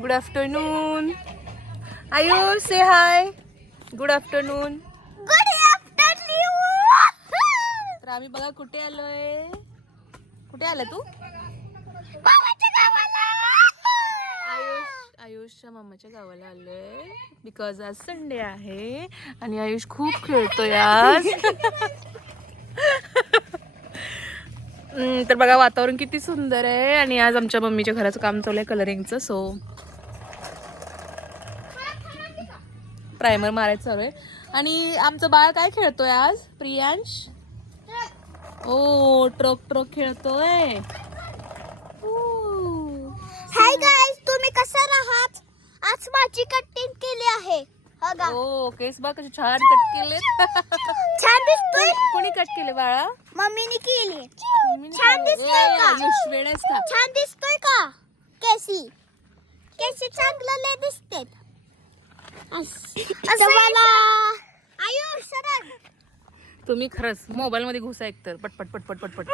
Good afternoon. Ayush से hi. Good afternoon. Good afternoon. तर आम्ही बघा कुठे आलोय. कुठे आला तू? मामाच्या गावाला. आयुषच्या मामाच्या गावाला आलोय बिकॉज आज संडे आहे आणि आयुष खूप खेळतोय आज. तर बघा वातावरण किती सुंदर आहे आणि आज आमच्या मम्मीच्या घराचं काम चालू आहे कलरिंगचं. सो प्रायमर मारायचं चालू आहे. आणि आमचं बाळ काय खेळतोय आज? प्रियांश. ओ ट्रक खेळतोय. हाय गाइस, तुम्ही कसा आहात? आज माझी कटिंग केली आहे. बघा. ओ केस बघ कसे छान कट केलेत. छान दिसतोय. कोणी कट केले बाळा? मम्मीने केली. मम्मीने छान केले. दिसतोय ए, का? आयुष वेड्यास का? छान दिसतोय का? केसी चांगलं दिसते. असं मला आयुष सरळ. तुम्ही खरंच मोबाईल मध्ये घुसा एकतर पटपट.